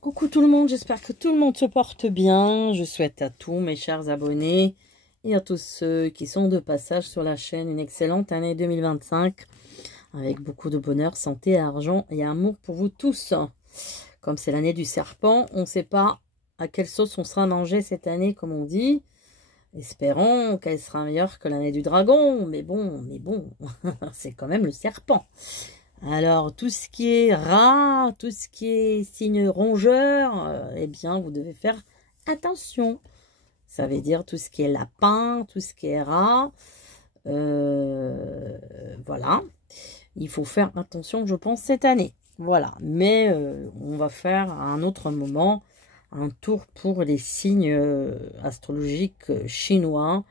Coucou tout le monde, j'espère que tout le monde se porte bien. Je souhaite à tous mes chers abonnés et à tous ceux qui sont de passage sur la chaîne une excellente année 2025 avec beaucoup de bonheur, santé, argent et amour pour vous tous. Comme c'est l'année du serpent, on ne sait pas à quelle sauce on sera mangé cette année, comme on dit. Espérons qu'elle sera meilleure que l'année du dragon, mais bon, c'est quand même le serpent. Alors, tout ce qui est rat, tout ce qui est signe rongeur, eh bien, vous devez faire attention. Ça veut dire tout ce qui est lapin, tout ce qui est rat. Voilà. Il faut faire attention, je pense, cette année. Voilà. Mais on va faire à un autre moment un tour pour les signes astrologiques chinois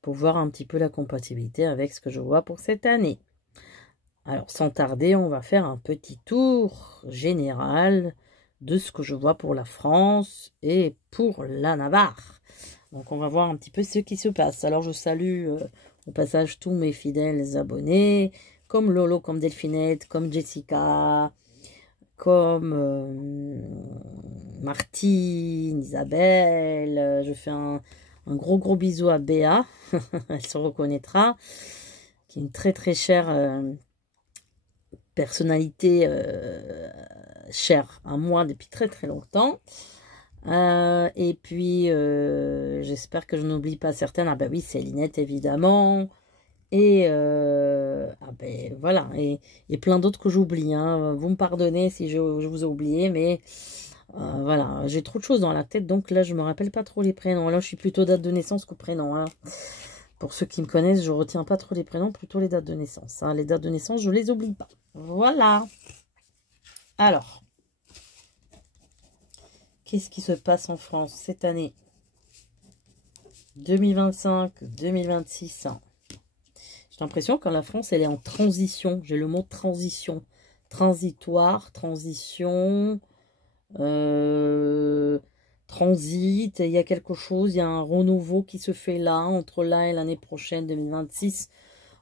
pour voir un petit peu la compatibilité avec ce que je vois pour cette année. Alors, sans tarder, on va faire un petit tour général de ce que je vois pour la France et pour la Navarre. Donc, on va voir un petit peu ce qui se passe. Alors, je salue au passage tous mes fidèles abonnés, comme Lolo, comme Delphinette, comme Jessica, comme Martine, Isabelle. Je fais un gros bisou à Béa, elle se reconnaîtra, qui est une très très chère personnalité chère à moi depuis très très longtemps. Et puis j'espère que je n'oublie pas certaines. Ah ben oui, c'est Linette évidemment. Et ah ben voilà, et plein d'autres que j'oublie, hein. Vous me pardonnez si je vous ai oublié, mais voilà, j'ai trop de choses dans la tête, donc là je me rappelle pas trop les prénoms. Là je suis plutôt date de naissance que prénom, hein. Pour ceux qui me connaissent, je retiens pas trop les prénoms, plutôt les dates de naissance, hein. Les dates de naissance, je les oublie pas. Voilà. Alors, qu'est-ce qui se passe en France cette année 2025-2026? J'ai l'impression que la France, elle est en transition. J'ai le mot transition. Transitoire, transition, transit. Il y a quelque chose, il y a un renouveau qui se fait là, entre là et l'année prochaine, 2026.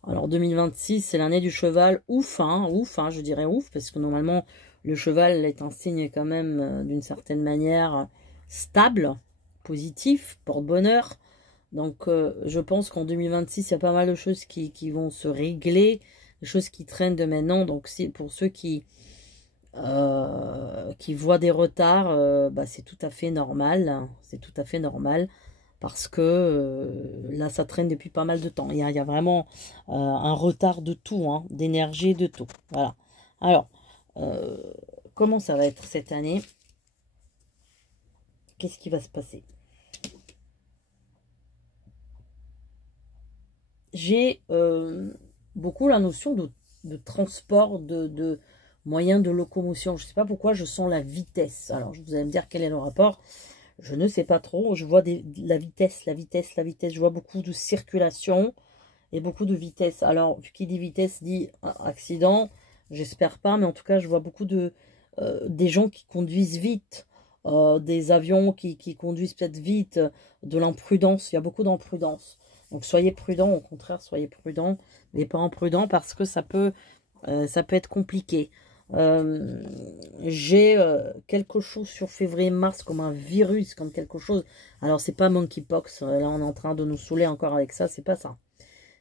Alors 2026, c'est l'année du cheval, ouf, je dirais ouf, parce que normalement, le cheval est un signe quand même, d'une certaine manière, stable, positif, porte-bonheur. Donc je pense qu'en 2026, il y a pas mal de choses qui vont se régler, des choses qui traînent de maintenant. Donc pour ceux qui voient des retards, bah, c'est tout à fait normal, hein. C'est tout à fait normal. Parce que là, ça traîne depuis pas mal de temps. Il y a vraiment un retard de tout, hein, d'énergie, de tout. Voilà. Alors, comment ça va être cette année? Qu'est-ce qui va se passer? J'ai beaucoup la notion de transport, de moyens de locomotion. Je ne sais pas pourquoi je sens la vitesse. Alors, vous allez me dire quel est le rapport. Je ne sais pas trop. Je vois la vitesse. Je vois beaucoup de circulation et beaucoup de vitesse. Alors, qui dit vitesse dit accident. J'espère pas, mais en tout cas, je vois beaucoup des gens qui conduisent vite, des avions qui conduisent peut-être vite, de l'imprudence. Il y a beaucoup d'imprudence. Donc, soyez prudents. Au contraire, soyez prudents, mais pas imprudents parce que ça peut être compliqué. J'ai quelque chose sur février-mars comme un virus, comme quelque chose. Alors, c'est pas monkeypox. Là, on est en train de nous saouler encore avec ça. C'est pas ça.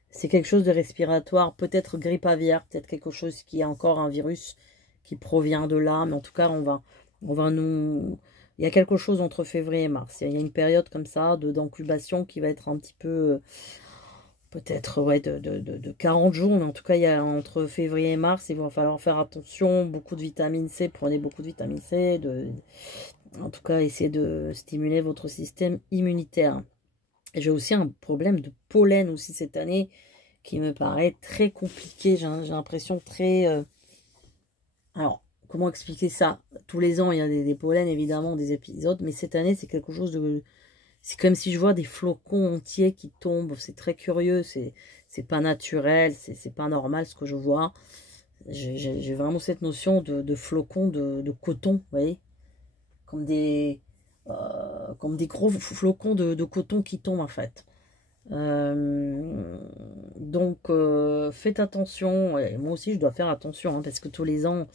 C'est quelque chose de respiratoire, peut-être grippe aviaire, peut-être quelque chose qui est encore un virus qui provient de là. Mais en tout cas, on va nous... Il y a quelque chose entre février et mars. Il y a une période comme ça d'incubation qui va être un petit peu... peut-être ouais, de 40 jours, mais en tout cas, il y a entre février et mars, il va falloir faire attention, beaucoup de vitamine C, prenez beaucoup de vitamine C, en tout cas, essayez de stimuler votre système immunitaire. J'ai aussi un problème de pollen aussi cette année, qui me paraît très compliqué, j'ai l'impression très... Alors, comment expliquer ça? Tous les ans, il y a des pollens, évidemment, des épisodes, mais cette année, c'est quelque chose de... C'est comme si je vois des flocons entiers qui tombent. C'est très curieux. C'est pas naturel. C'est pas normal ce que je vois. J'ai vraiment cette notion de flocons de coton. Vous voyez, comme des gros flocons de coton qui tombent en fait. Donc faites attention. Ouais, moi aussi je dois faire attention, hein, parce que tous les ans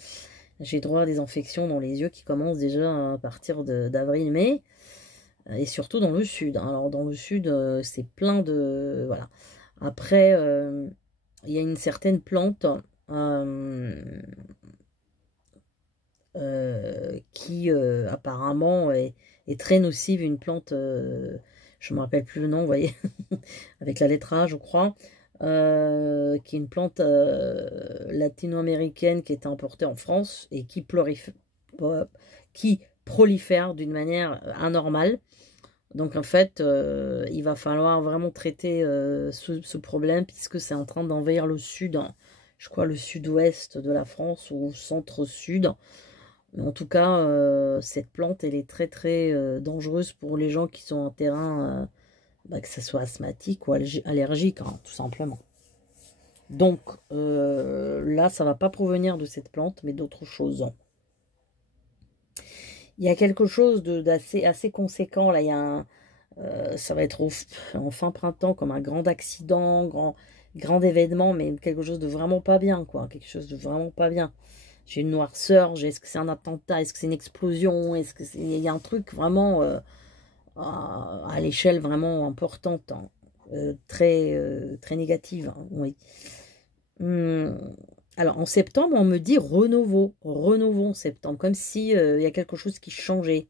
J'ai droit à des infections dans les yeux qui commencent déjà à partir d'avril-mai. Et surtout dans le sud. Alors dans le sud, c'est plein de... Voilà. Après, il y a une certaine plante qui apparemment est très nocive. Une plante, je ne me rappelle plus le nom, vous voyez, avec la lettre A, je crois. Qui est une plante latino-américaine qui est importée en France et qui prolifère d'une manière anormale. Donc en fait, il va falloir vraiment traiter ce problème puisque c'est en train d'envahir le sud, hein. Je crois le sud-ouest de la France ou centre-sud. Mais en tout cas, cette plante, elle est très très dangereuse pour les gens qui sont en terrain, que ce soit asthmatique ou allergique, hein, tout simplement. Donc là, ça ne va pas provenir de cette plante, mais d'autres choses. Il y a quelque chose d'assez assez conséquent. Là, il y a ça va être en fin printemps comme un grand accident, grand événement, mais quelque chose de vraiment pas bien, quoi. Quelque chose de vraiment pas bien. J'ai une noirceur, est-ce que c'est un attentat, est-ce que c'est une explosion, est-ce que il y a un truc vraiment à l'échelle vraiment importante, hein, très négative, hein, oui. Alors en septembre, on me dit renouveau en septembre, comme si il y a quelque chose qui changeait,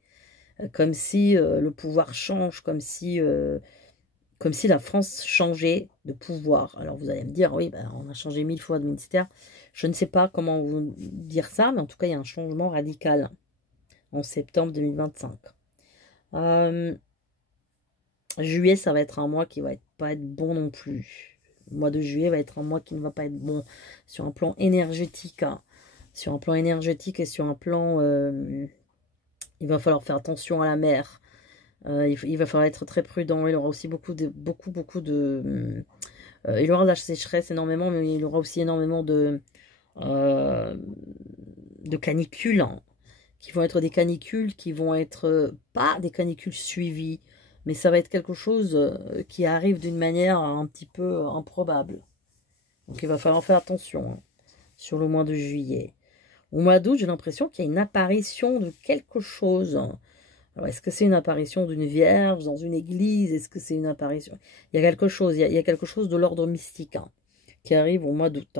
comme si le pouvoir change, comme si la France changeait de pouvoir. Alors vous allez me dire, oui, ben, on a changé 1000 fois de ministère. Je ne sais pas comment vous dire ça, mais en tout cas, il y a un changement radical en septembre 2025. Juillet, ça va être un mois qui va pas être bon non plus. Le mois de juillet va être un mois qui ne va pas être bon sur un plan énergétique, hein. Sur un plan énergétique et sur un plan... il va falloir faire attention à la mer. Il va falloir être très prudent. Il aura aussi beaucoup de... il aura de la sécheresse énormément, mais il aura aussi énormément de canicules, hein, qui vont être des canicules, qui vont être pas des canicules suivies, mais ça va être quelque chose qui arrive d'une manière un petit peu improbable. Donc il va falloir faire attention, hein, sur le mois de juillet. Au mois d'août, j'ai l'impression qu'il y a une apparition de quelque chose. Alors, est-ce que c'est une apparition d'une vierge dans une église? Est-ce que c'est une apparition? Il y a quelque chose, il y a quelque chose de l'ordre mystique, hein, qui arrive au mois d'août.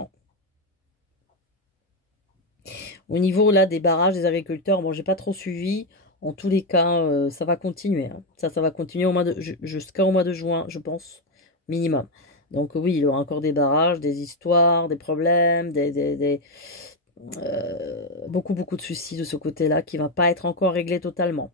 Au niveau là des barrages des agriculteurs, bon, j'ai pas trop suivi. En tous les cas, ça va continuer, hein. Ça va continuer jusqu'au mois de juin, je pense, minimum. Donc oui, il y aura encore des barrages, des histoires, des problèmes, beaucoup de soucis de ce côté-là qui va pas être encore réglé totalement.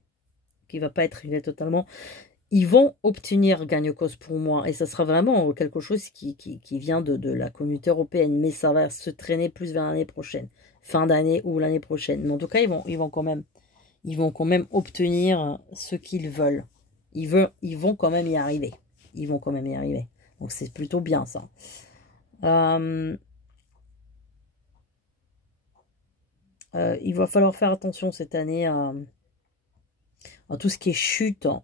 Ils vont obtenir gagne-cause pour moi. Et ça sera vraiment quelque chose qui vient de la communauté européenne. Mais ça va se traîner plus vers l'année prochaine. Fin d'année ou l'année prochaine. Mais en tout cas, ils vont quand même obtenir ce qu'ils veulent. Ils vont quand même y arriver. Donc c'est plutôt bien ça. Il va falloir faire attention cette année à tout ce qui est chute, hein.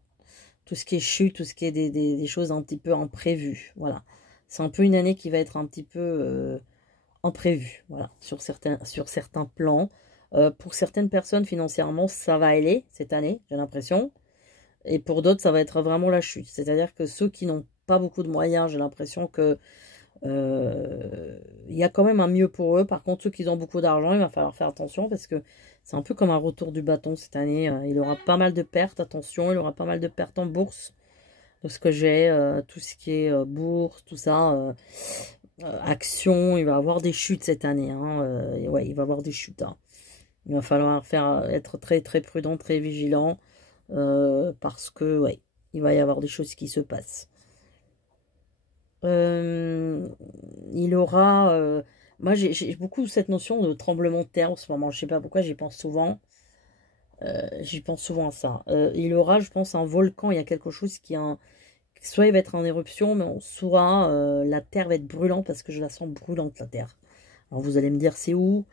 Tout ce qui est des choses un petit peu imprévues. Voilà. C'est un peu une année qui va être un petit peu imprévue. Voilà. Sur certains plans. Pour certaines personnes, financièrement, ça va aller cette année, j'ai l'impression. Et pour d'autres, ça va être vraiment la chute. C'est-à-dire que ceux qui n'ont pas beaucoup de moyens, j'ai l'impression que il y a quand même un mieux pour eux. Par contre, ceux qui ont beaucoup d'argent, il va falloir faire attention parce que c'est un peu comme un retour du bâton cette année. Il aura pas mal de pertes, attention, il aura pas mal de pertes en bourse. De ce que j'ai, tout ce qui est bourse, tout ça, actions, il va avoir des chutes cette année, hein. Ouais, il va avoir des chutes, hein. Il va falloir être très très prudent, très vigilant, parce que, ouais, il va y avoir des choses qui se passent. Il aura... moi, j'ai beaucoup cette notion de tremblement de terre en ce moment. Je sais pas pourquoi, j'y pense souvent. J'y pense souvent à ça. Il aura, je pense, un volcan. Il y a quelque chose soit il va être en éruption, mais soit la terre va être brûlante parce que je la sens brûlante, la terre. Alors, vous allez me dire, c'est où?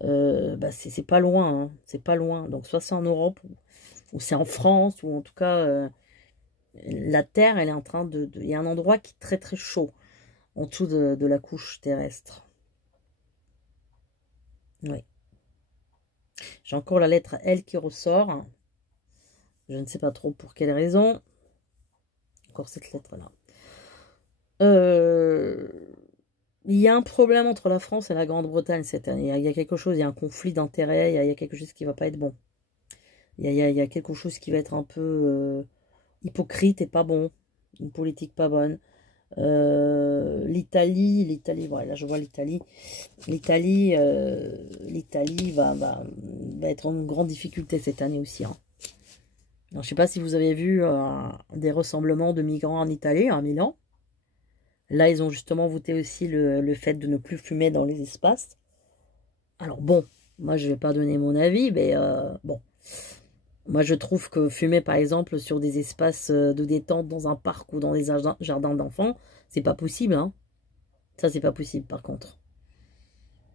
C'est pas loin, hein. C'est pas loin. Donc, soit c'est en Europe, ou c'est en France, ou en tout cas... la Terre, elle est en train il y a un endroit qui est très très chaud en dessous de la couche terrestre. Oui. J'ai encore la lettre L qui ressort. Je ne sais pas trop pour quelle raison. Encore cette lettre-là. Il y a un problème entre la France et la Grande-Bretagne cette année. Il y a quelque chose, il y a un conflit d'intérêts, il y a quelque chose qui ne va pas être bon. Il y a quelque chose qui va être un peu hypocrite et pas bon. Une politique pas bonne. L'Italie, voilà, je vois l'Italie. L'Italie va être en grande difficulté cette année aussi. Hein. Alors, je ne sais pas si vous avez vu des rassemblements de migrants en Italie, à Milan. Là, ils ont justement voté aussi le fait de ne plus fumer dans les espaces. Alors bon, moi je ne vais pas donner mon avis, mais bon. Moi je trouve que fumer par exemple sur des espaces de détente dans un parc ou dans des jardins d'enfants, c'est pas possible. Hein. Ça c'est pas possible par contre.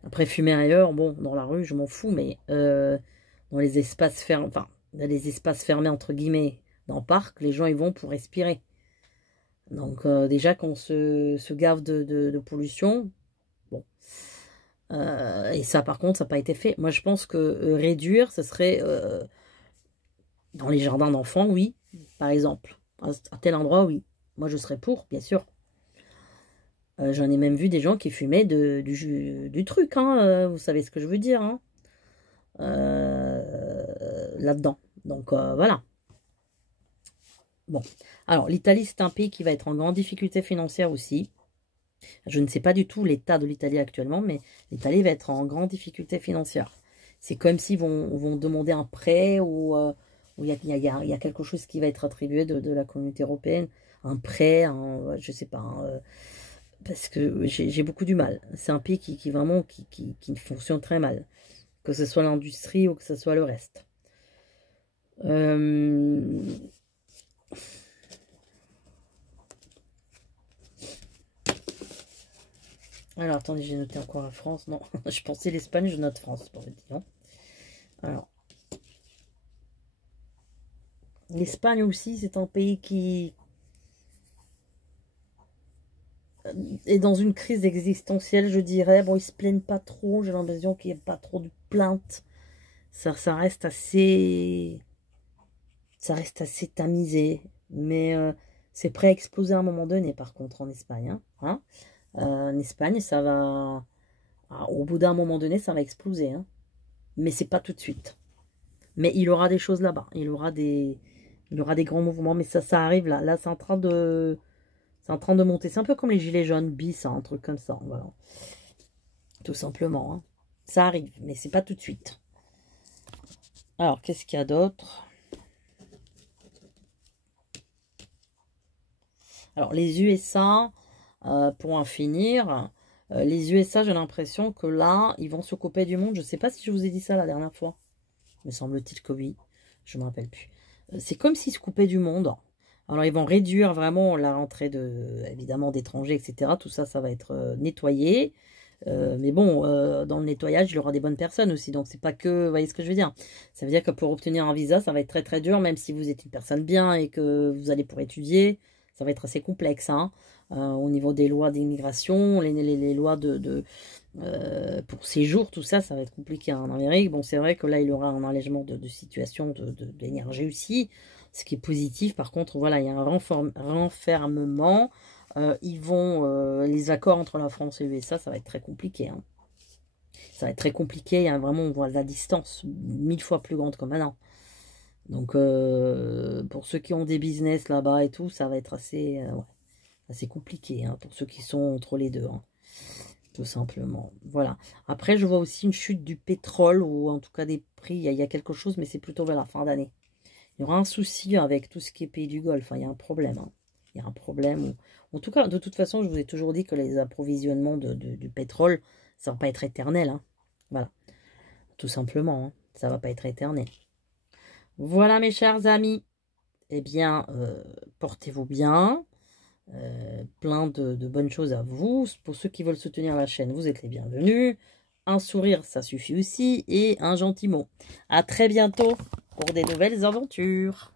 Après fumer ailleurs, bon, dans la rue je m'en fous, mais dans les espaces fermés, enfin, dans les espaces fermés entre guillemets, dans le parc, les gens ils vont pour respirer. Donc déjà qu'on se gave de pollution, bon. Et ça par contre, ça n'a pas été fait. Moi je pense que réduire, ce serait dans les jardins d'enfants, oui, par exemple. À tel endroit, oui. Moi je serais pour, bien sûr. J'en ai même vu des gens qui fumaient du truc, hein, vous savez ce que je veux dire, hein, là-dedans. Donc voilà. Bon, alors l'Italie, c'est un pays qui va être en grande difficulté financière aussi. Je ne sais pas du tout l'état de l'Italie actuellement, mais l'Italie va être en grande difficulté financière. C'est comme s'ils vont demander un prêt ou il y a quelque chose qui va être attribué de la communauté européenne. Un prêt, je ne sais pas, parce que j'ai beaucoup du mal. C'est un pays qui vraiment qui fonctionne très mal, que ce soit l'industrie ou que ce soit le reste. Alors, attendez, j'ai noté encore la France. Non, je pensais l'Espagne, je note France, pour le dire. Alors, l'Espagne aussi, c'est un pays qui est dans une crise existentielle, je dirais. Bon, ils se plaignent pas trop, j'ai l'impression qu'il n'y a pas trop de plaintes. Ça reste assez... Ça reste assez tamisé. Mais c'est prêt à exploser à un moment donné, par contre, en Espagne. Hein. En Espagne, ça va... au bout d'un moment donné, ça va exploser. Hein. Mais c'est pas tout de suite. Mais il y aura des choses là-bas. Il y aura des grands mouvements. Mais ça arrive là. Là, c'est en train de monter. C'est un peu comme les gilets jaunes bis, hein, un truc comme ça. Voilà. Tout simplement. Hein. Ça arrive, mais c'est pas tout de suite. Alors, qu'est-ce qu'il y a d'autre? Alors, les USA, pour en finir, les USA, j'ai l'impression que là, ils vont se couper du monde. Je ne sais pas si je vous ai dit ça la dernière fois. Me semble-t-il que oui. Je ne me rappelle plus. C'est comme s'ils se coupaient du monde. Alors, ils vont réduire vraiment la rentrée évidemment d'étrangers, etc. Tout ça, ça va être nettoyé. Mais bon, dans le nettoyage, il y aura des bonnes personnes aussi. Donc, c'est pas que... Vous voyez ce que je veux dire? Ça veut dire que pour obtenir un visa, ça va être très très dur. Même si vous êtes une personne bien et que vous allez pour étudier, ça va être assez complexe. Hein, au niveau des lois d'immigration, les lois pour séjour, tout ça, ça va être compliqué en Amérique. Bon, c'est vrai que là, il y aura un allègement de situation d'énergie aussi, ce qui est positif. Par contre, voilà, il y a un renfermement. Les accords entre la France et l'USA, ça va être très compliqué. Hein. Ça va être très compliqué. Il y a vraiment, on voit la distance 1000 fois plus grande que maintenant. Donc, pour ceux qui ont des business là-bas et tout, ça va être assez compliqué. Hein, pour ceux qui sont entre les deux. Hein. Tout simplement. Voilà. Après, je vois aussi une chute du pétrole ou en tout cas des prix. Il y a quelque chose, mais c'est plutôt vers la fin d'année. Il y aura un souci avec tout ce qui est pays du Golfe. Hein. Il y a un problème. Hein. Il y a un problème. En tout cas, de toute façon, je vous ai toujours dit que les approvisionnements du pétrole, ça ne va pas être éternel. Hein. Voilà. Tout simplement. Hein. Ça ne va pas être éternel. Voilà, mes chers amis. Eh bien, portez-vous bien. Plein de bonnes choses à vous. Pour ceux qui veulent soutenir la chaîne, vous êtes les bienvenus. Un sourire, ça suffit aussi. Et un gentil mot. À très bientôt pour des nouvelles aventures.